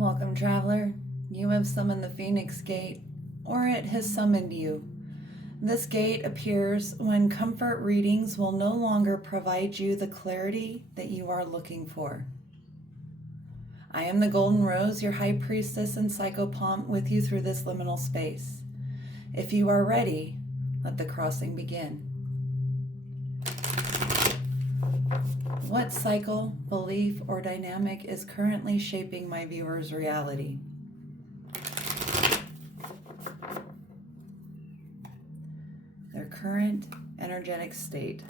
Welcome, traveler. You have summoned the Phoenix Gate, or it has summoned you. This gate appears when comfort readings will no longer provide you the clarity that you are looking for. I am the Golden Rose, your High Priestess and Psychopomp, with you through this liminal space. If you are ready, let the crossing begin. What cycle, belief, or dynamic is currently shaping my viewer's reality? Their current energetic state.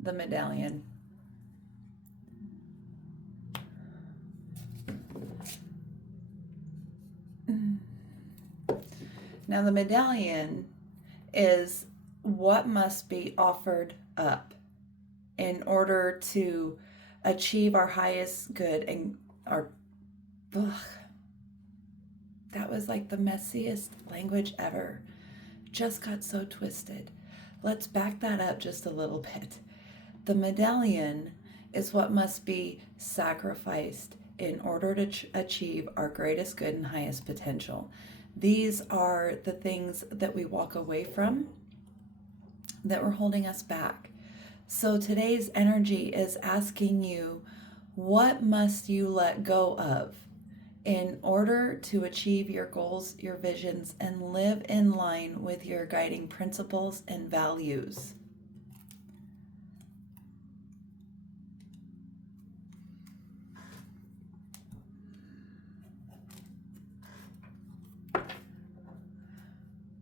The medallion. Now, the medallion is what must be offered up in order to achieve our highest good and our. That was like the messiest language ever. Just got so twisted. Let's back that up just a little bit. The medallion is what must be sacrificed in order to achieve our greatest good and highest potential. These are the things that we walk away from that were holding us back. So today's energy is asking you, what must you let go of in order to achieve your goals, your visions, and live in line with your guiding principles and values?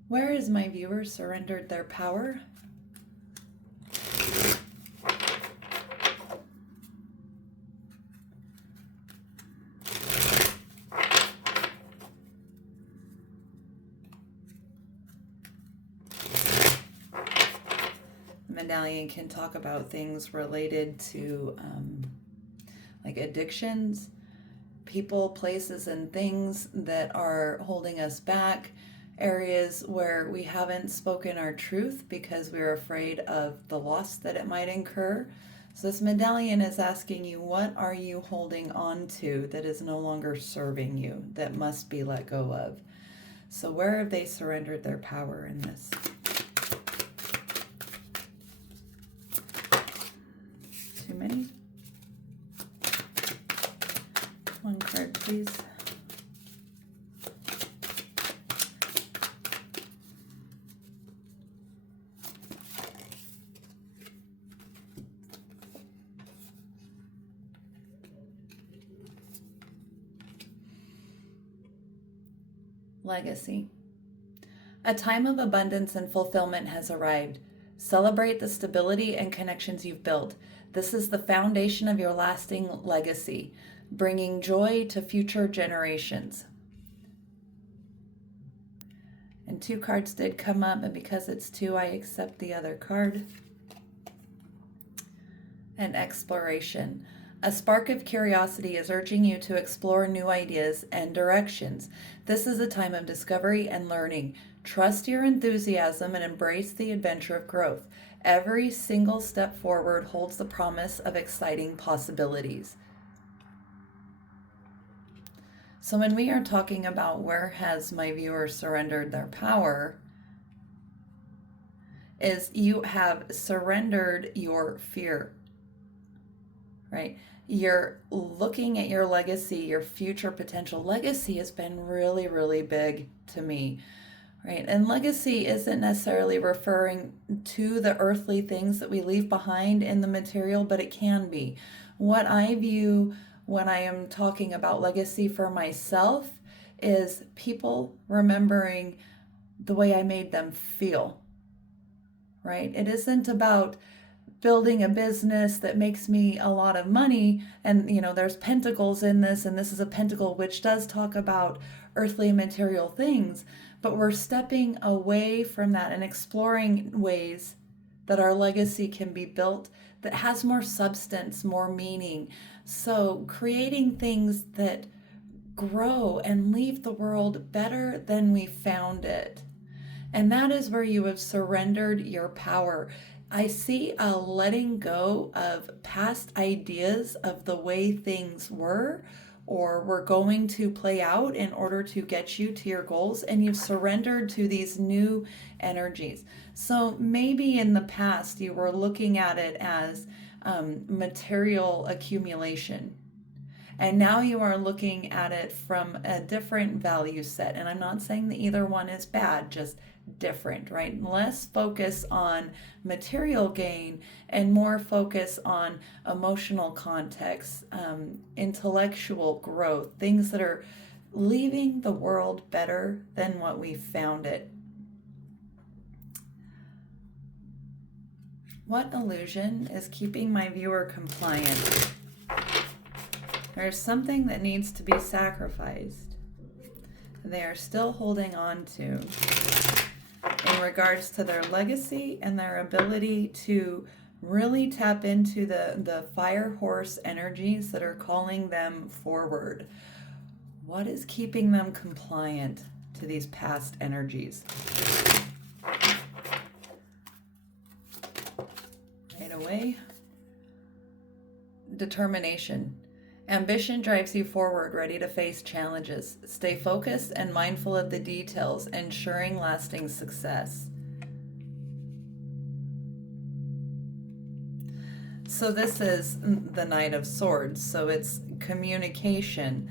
Where has my viewer surrendered their power? Medallion can talk about things related to like addictions, people, places, and things that are holding us back, areas where we haven't spoken our truth because we're afraid of the loss that it might incur. So this medallion is asking you, what are you holding on to that is no longer serving you, that must be let go of? So where have they surrendered their power in this? Too many? One card, please. Legacy. A time of abundance and fulfillment has arrived. Celebrate the stability and connections you've built. This is the foundation of your lasting legacy, bringing joy to future generations. And two cards did come up, and because it's two, I accept the other card. And exploration. A spark of curiosity is urging you to explore new ideas and directions. This is a time of discovery and learning. Trust your enthusiasm and embrace the adventure of growth. Every single step forward holds the promise of exciting possibilities. So when we are talking about where has my viewer surrendered their power, is you have surrendered your fear, right? You're looking at your legacy, your future potential. Legacy has been really, really big to me, right? And legacy isn't necessarily referring to the earthly things that we leave behind in the material, but it can be. What I view when I am talking about legacy for myself is people remembering the way I made them feel, right? It isn't about building a business that makes me a lot of money, and there's pentacles in this, and this is a pentacle which does talk about earthly material things, but we're stepping away from that and exploring ways that our legacy can be built that has more substance, more meaning. So creating things that grow and leave the world better than we found it. And that is where you have surrendered your power. I see a letting go of past ideas of the way things were or were going to play out in order to get you to your goals, and you've surrendered to these new energies. So maybe in the past you were looking at it as material accumulation. And now you are looking at it from a different value set. And I'm not saying that either one is bad, just different, right? Less focus on material gain and more focus on emotional context, intellectual growth, things that are leaving the world better than what we found it. What illusion is keeping my viewer compliant? There's something that needs to be sacrificed. They are still holding on to in regards to their legacy and their ability to really tap into the fire horse energies that are calling them forward. What is keeping them compliant to these past energies? Right away. Determination. Ambition drives you forward, ready to face challenges. Stay focused and mindful of the details, ensuring lasting success. So this is the Knight of Swords. So it's communication,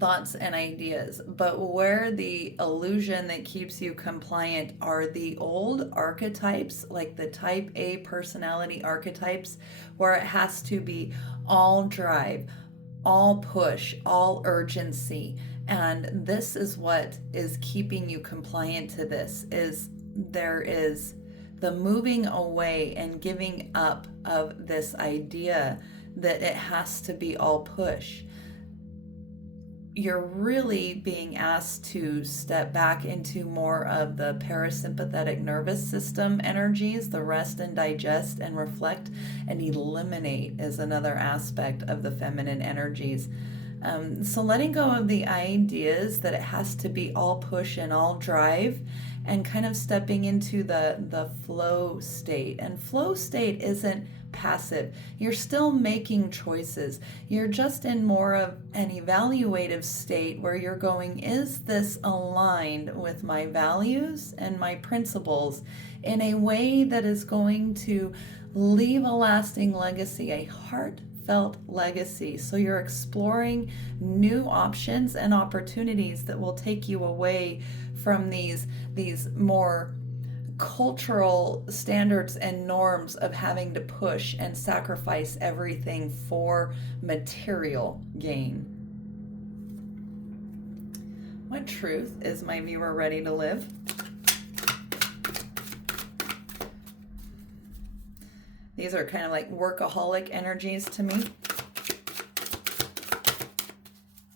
thoughts and ideas. But where the illusion that keeps you compliant are the old archetypes, like the type A personality archetypes, where it has to be all drive, all push, all urgency. And this is what is keeping you compliant to this, is there is the moving away and giving up of this idea that it has to be all push. You're really being asked to step back into more of the parasympathetic nervous system energies, the rest and digest and reflect and eliminate is another aspect of the feminine energies. So letting go of the ideas that it has to be all push and all drive, and kind of stepping into the flow state. And flow state isn't passive. You're still making choices. You're just in more of an evaluative state where you're going, is this aligned with my values and my principles in a way that is going to leave a lasting legacy, a heartfelt legacy? So you're exploring new options and opportunities that will take you away from these more cultural standards and norms of having to push and sacrifice everything for material gain. What truth is my viewer ready to live? These are kind of like workaholic energies to me.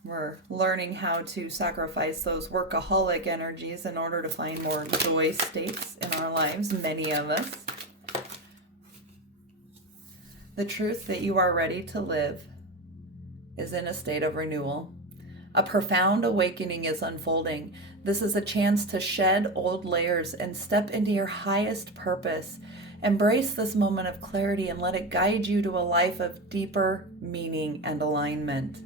We're learning how to sacrifice those workaholic energies in order to find more joy states in our lives, many of us. The truth that you are ready to live is in a state of renewal. A profound awakening is unfolding. This is a chance to shed old layers and step into your highest purpose. Embrace this moment of clarity and let it guide you to a life of deeper meaning and alignment.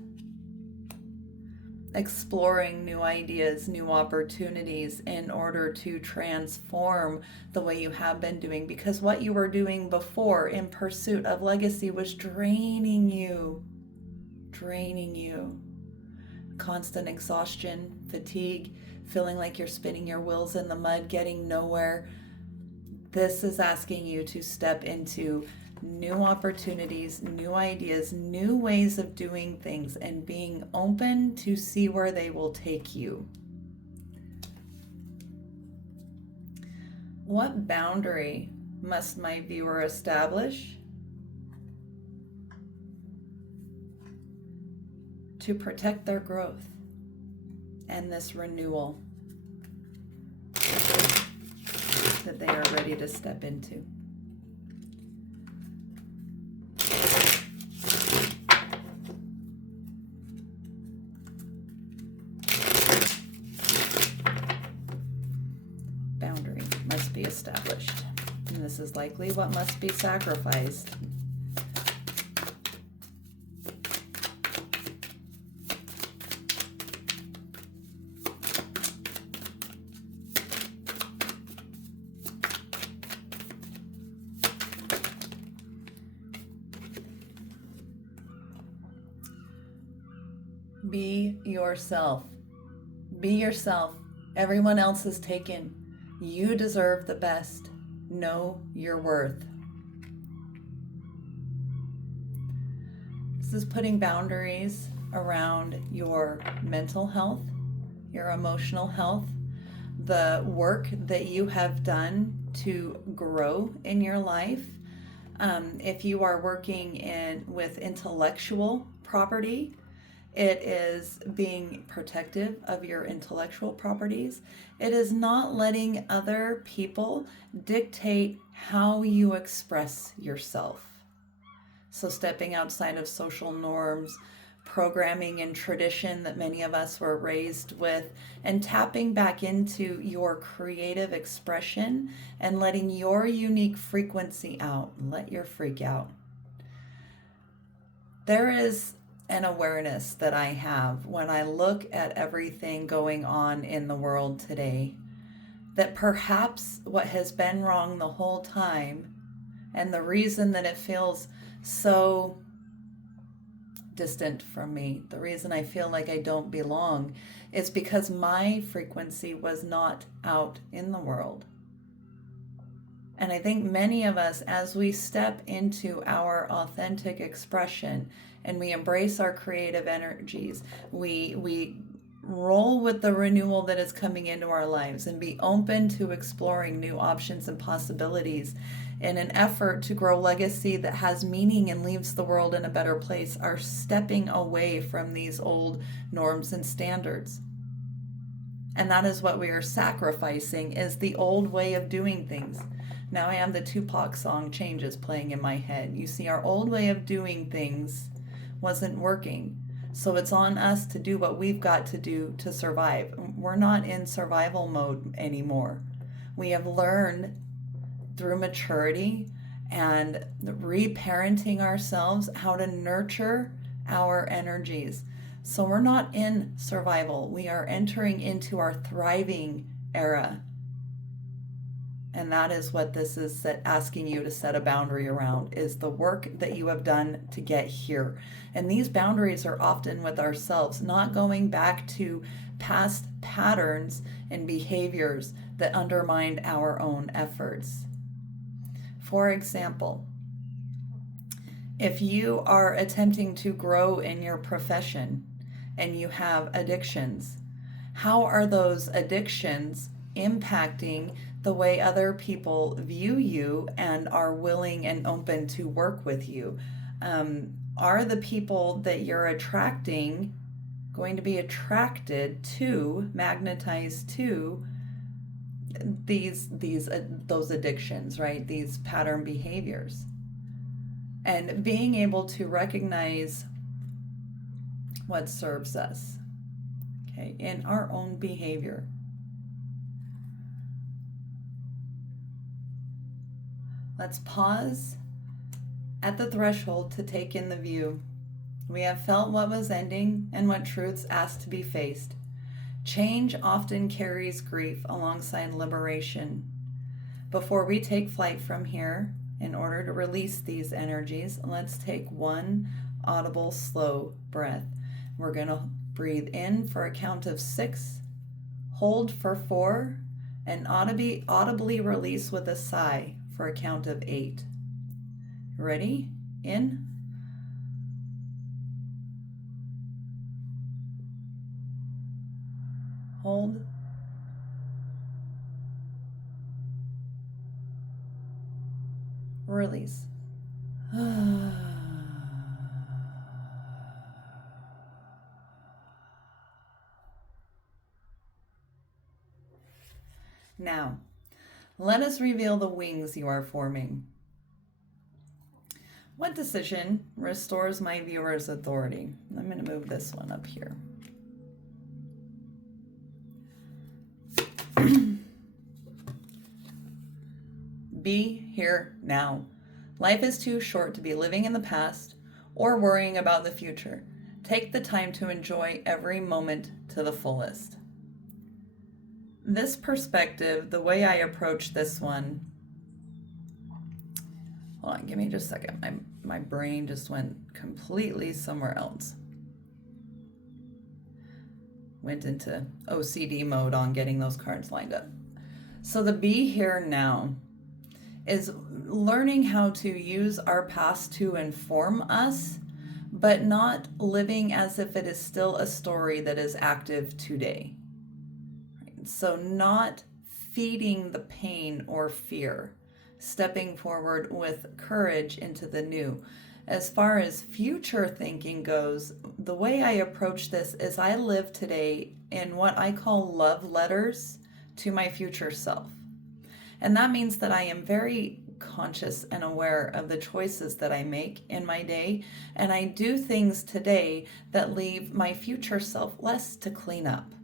Exploring new ideas, new opportunities in order to transform the way you have been doing, because what you were doing before in pursuit of legacy was draining you. Constant exhaustion, fatigue, feeling like you're spinning your wheels in the mud, getting nowhere. This is asking you to step into new opportunities, new ideas, new ways of doing things, and being open to see where they will take you. What boundary must my viewer establish to protect their growth and this renewal? that they are ready to step into. Boundary must be established, and this is likely what must be sacrificed. Be yourself. Be yourself. Everyone else is taken. You deserve the best. Know your worth. This is putting boundaries around your mental health, your emotional health, the work that you have done to grow in your life. If you are working with intellectual property, it is being protective of your intellectual properties. It is not letting other people dictate how you express yourself. So stepping outside of social norms, programming and tradition that many of us were raised with, and tapping back into your creative expression and letting your unique frequency out. Let your freak out. There is an awareness that I have when I look at everything going on in the world today, that perhaps what has been wrong the whole time, and the reason that it feels so distant from me, the reason I feel like I don't belong, is because my frequency was not out in the world. And I think many of us, as we step into our authentic expression and we embrace our creative energies, we roll with the renewal that is coming into our lives and be open to exploring new options and possibilities in an effort to grow legacy that has meaning and leaves the world in a better place, are stepping away from these old norms and standards. And that is what we are sacrificing, is the old way of doing things. Now I have the Tupac song Changes playing in my head. You see, our old way of doing things wasn't working. So it's on us to do what we've got to do to survive. We're not in survival mode anymore. We have learned through maturity and reparenting ourselves how to nurture our energies. So we're not in survival. We are entering into our thriving era. And that is what this is asking you to set a boundary around, is the work that you have done to get here. And these boundaries are often with ourselves, not going back to past patterns and behaviors that undermined our own efforts. For example, if you are attempting to grow in your profession and you have addictions, how are those addictions impacting the way other people view you and are willing and open to work with you? Are the people that you're attracting going to be attracted to, magnetized to those addictions, right? These pattern behaviors. And being able to recognize what serves us, okay, in our own behavior. Let's pause at the threshold to take in the view. We have felt what was ending and what truths asked to be faced. Change often carries grief alongside liberation. Before we take flight from here, in order to release these energies, let's take one audible, slow breath. We're going to breathe in for a count of 6, hold for 4, and audibly release with a sigh for a count of 8. Ready? In. Hold. Release. Now, Let us reveal the wings you are forming. What decision restores my viewer's authority? I'm going to move this one up here. Be here now. Life is too short to be living in the past or worrying about the future. Take the time to enjoy every moment to the fullest. This perspective, the way I approach this one, hold on, give me just a second. My brain just went completely somewhere else. Went into OCD mode on getting those cards lined up. So the be here now is learning how to use our past to inform us, but not living as if it is still a story that is active today. So not feeding the pain or fear, stepping forward with courage into the new. As far as future thinking goes, the way I approach this is I live today in what I call love letters to my future self. And that means that I am very conscious and aware of the choices that I make in my day. And I do things today that leave my future self less to clean up.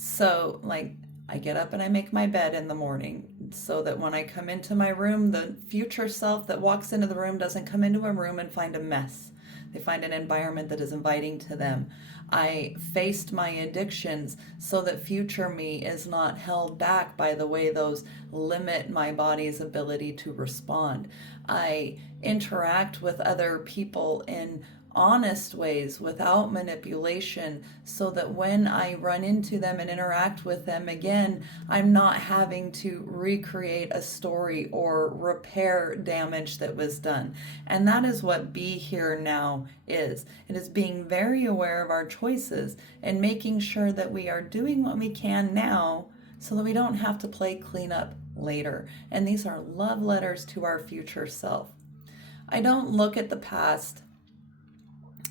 So, like, I get up and I make my bed in the morning so that when I come into my room, the future self that walks into the room doesn't come into a room and find a mess. They find an environment that is inviting to them. I faced my addictions so that future me is not held back by the way those limit my body's ability to respond. I interact with other people in honest ways without manipulation so that when I run into them and interact with them again, I'm not having to recreate a story or repair damage that was done. And that is what Be Here Now is. It is being very aware of our choices and making sure that we are doing what we can now so that we don't have to play cleanup later. And these are love letters to our future self. I don't look at the past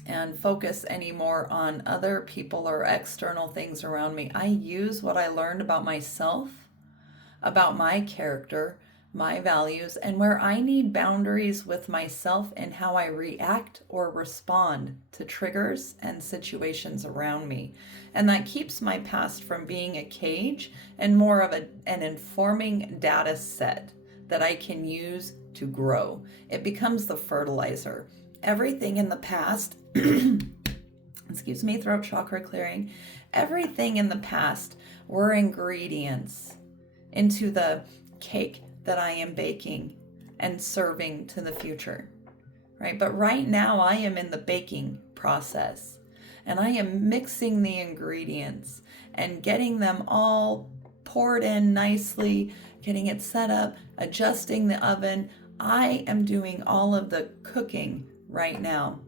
and focus anymore on other people or external things around me. I use what I learned about myself, about my character, my values, and where I need boundaries with myself and how I react or respond to triggers and situations around me. And that keeps my past from being a cage and more of an informing data set that I can use to grow. It becomes the fertilizer. Everything in the past, excuse me, throat chakra clearing, everything in the past were ingredients into the cake that I am baking and serving to the future, right? But right now I am in the baking process and I am mixing the ingredients and getting them all poured in nicely, getting it set up, adjusting the oven. I am doing all of the cooking right now.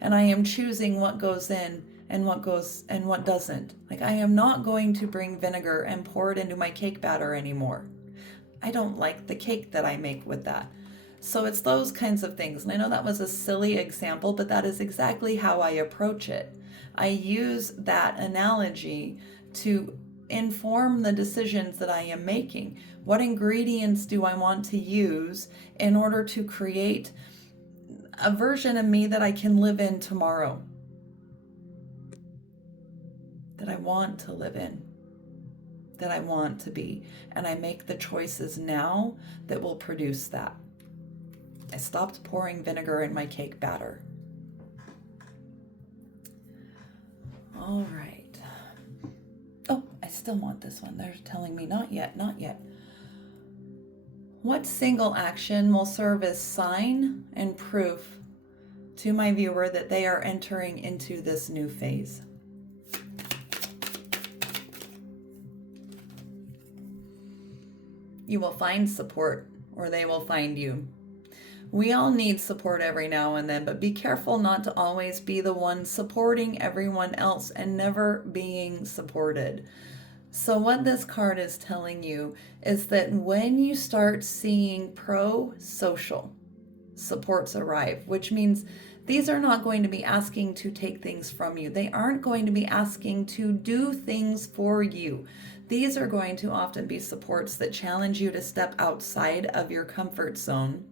And I am choosing what goes in and what goes and what doesn't. Like, I am not going to bring vinegar and pour it into my cake batter anymore. I don't like the cake that I make with that. So it's those kinds of things. And I know that was a silly example, but that is exactly how I approach it. I use that analogy to inform the decisions that I am making. What ingredients do I want to use in order to create a version of me that I can live in tomorrow, that I want to live in, that I want to be, and I make the choices now that will produce that. I stopped pouring vinegar in my cake batter. All right. Oh, I still want this one. They're telling me not yet, not yet. What single action will serve as sign and proof to my viewer that they are entering into this new phase? You will find support, or they will find you. We all need support every now and then, but be careful not to always be the one supporting everyone else and never being supported. So what this card is telling you is that when you start seeing pro-social supports arrive, which means these are not going to be asking to take things from you. They aren't going to be asking to do things for you. These are going to often be supports that challenge you to step outside of your comfort zone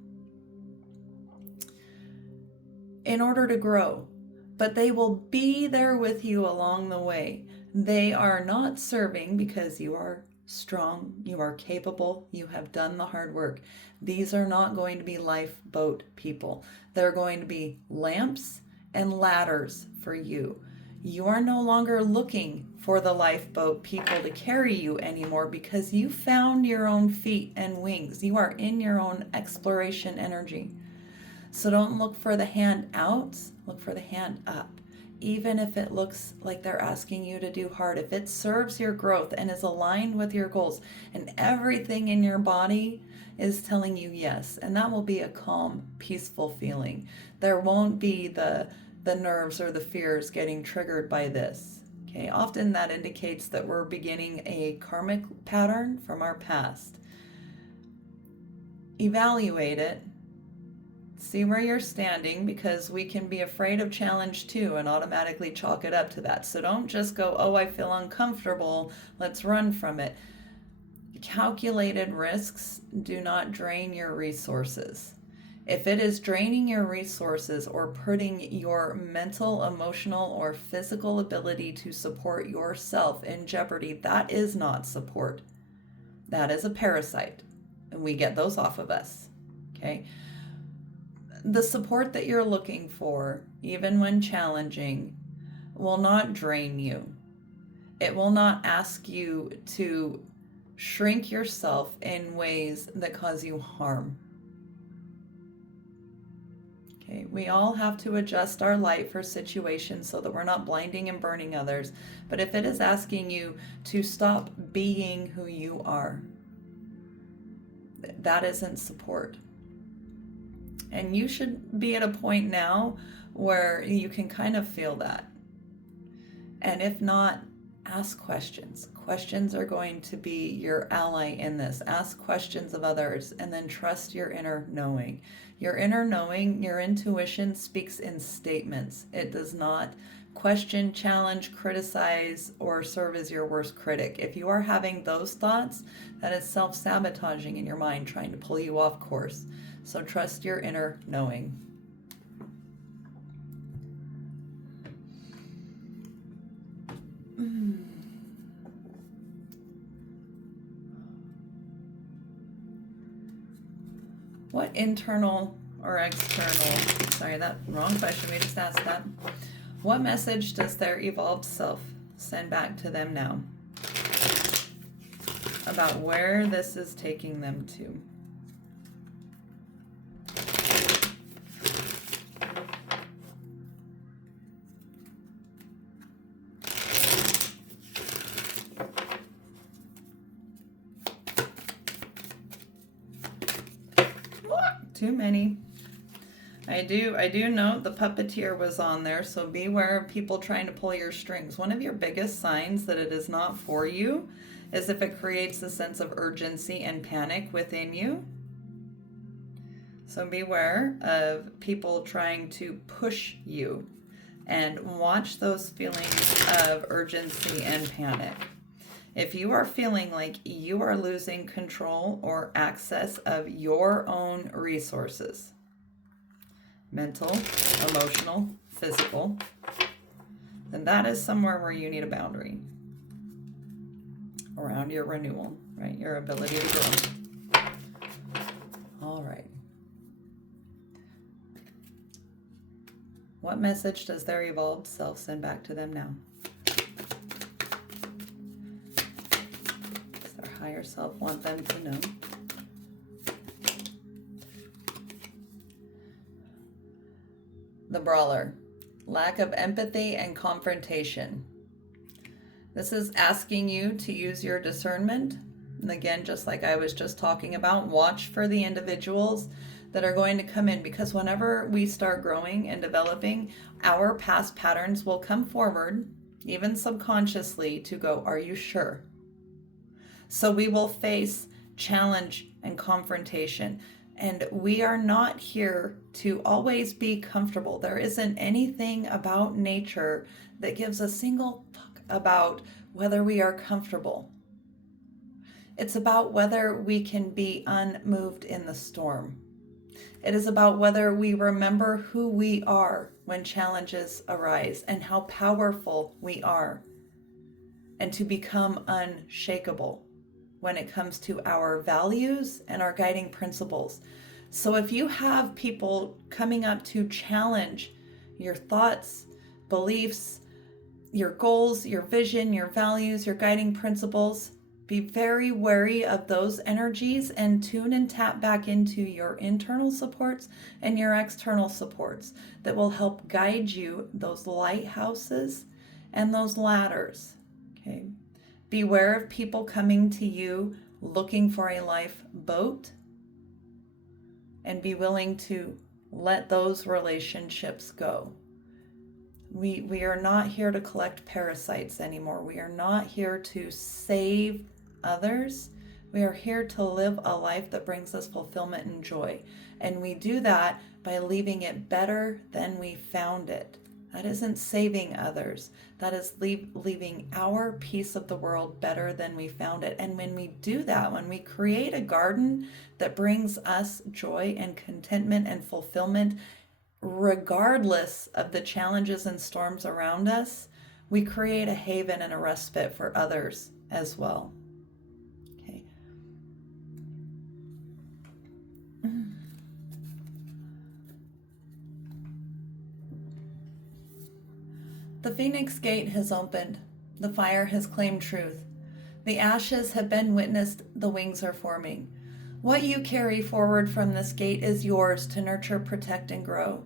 in order to grow, but they will be there with you along the way. They are not serving because you are strong, you are capable, you have done the hard work. These are not going to be lifeboat people. They're going to be lamps and ladders for you. You are no longer looking for the lifeboat people to carry you anymore because you found your own feet and wings. You are in your own exploration energy. So don't look for the hand out, look for the hand up. Even if it looks like they're asking you to do hard, if it serves your growth and is aligned with your goals, and everything in your body is telling you yes, and that will be a calm, peaceful feeling. There won't be the nerves or the fears getting triggered by this. Okay, often that indicates that we're beginning a karmic pattern from our past. Evaluate it. See where you're standing, because we can be afraid of challenge too and automatically chalk it up to that. So don't just go, oh, I feel uncomfortable, let's run from it. Calculated risks do not drain your resources. If it is draining your resources or putting your mental, emotional, or physical ability to support yourself in jeopardy, that is not support. That is a parasite, and we get those off of us. Okay? The support that you're looking for, even when challenging, will not drain you. It will not ask you to shrink yourself in ways that cause you harm. Okay, we all have to adjust our light for situations so that we're not blinding and burning others. But if it is asking you to stop being who you are, that isn't support. And you should be at a point now where you can kind of feel that. And if not, ask questions. Questions are going to be your ally in this. Ask questions of others and then trust your inner knowing. Your inner knowing, your intuition speaks in statements. It does not question, challenge, criticize, or serve as your worst critic. If you are having those thoughts, that is self-sabotaging in your mind, trying to pull you off course. So trust your inner knowing. What internal or external, sorry, that wrong question, we just asked that. What message does their evolved self send back to them now about where this is taking them to? Too many. I do note the puppeteer was on there, so beware of people trying to pull your strings. One of your biggest signs that it is not for you is if it creates a sense of urgency and panic within you. So beware of people trying to push you, and watch those feelings of urgency and panic. If you are feeling like you are losing control or access of your own resources, mental, emotional, physical, then that is somewhere where you need a boundary around your renewal, right? Your ability to grow. All right. What message does their evolved self send back to them now? Higher self want them to know. The brawler, lack of empathy and confrontation. This is asking you to use your discernment. And again, just like I was just talking about, watch for the individuals that are going to come in, because whenever we start growing and developing, our past patterns will come forward, even subconsciously, to go, are you sure? So we will face challenge and confrontation. And we are not here to always be comfortable. There isn't anything about nature that gives a single fuck about whether we are comfortable. It's about whether we can be unmoved in the storm. It is about whether we remember who we are when challenges arise and how powerful we are, and to become unshakable when it comes to our values and our guiding principles. So if you have people coming up to challenge your thoughts, beliefs, your goals, your vision, your values, your guiding principles, be very wary of those energies and tune and tap back into your internal supports and your external supports that will help guide you, those lighthouses and those ladders. Okay. Beware of people coming to you looking for a lifeboat, and be willing to let those relationships go. We are not here to collect parasites anymore. We are not here to save others. We are here to live a life that brings us fulfillment and joy. And we do that by leaving it better than we found it. That isn't saving others. That is leaving our piece of the world better than we found it. And when we do that, when we create a garden that brings us joy and contentment and fulfillment, regardless of the challenges and storms around us, we create a haven and a respite for others as well. Okay. The Phoenix Gate has opened. The fire has claimed truth. The ashes have been witnessed. The wings are forming. What you carry forward from this gate is yours to nurture, protect, and grow.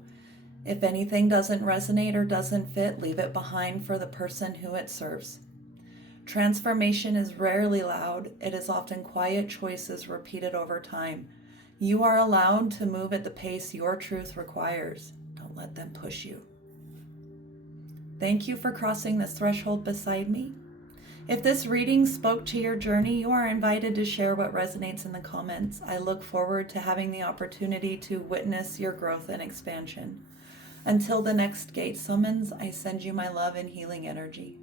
If anything doesn't resonate or doesn't fit, leave it behind for the person who it serves. Transformation is rarely loud. It is often quiet choices repeated over time. You are allowed to move at the pace your truth requires. Don't let them push you. Thank you for crossing this threshold beside me. If this reading spoke to your journey, you are invited to share what resonates in the comments. I look forward to having the opportunity to witness your growth and expansion. Until the next gate summons, I send you my love and healing energy.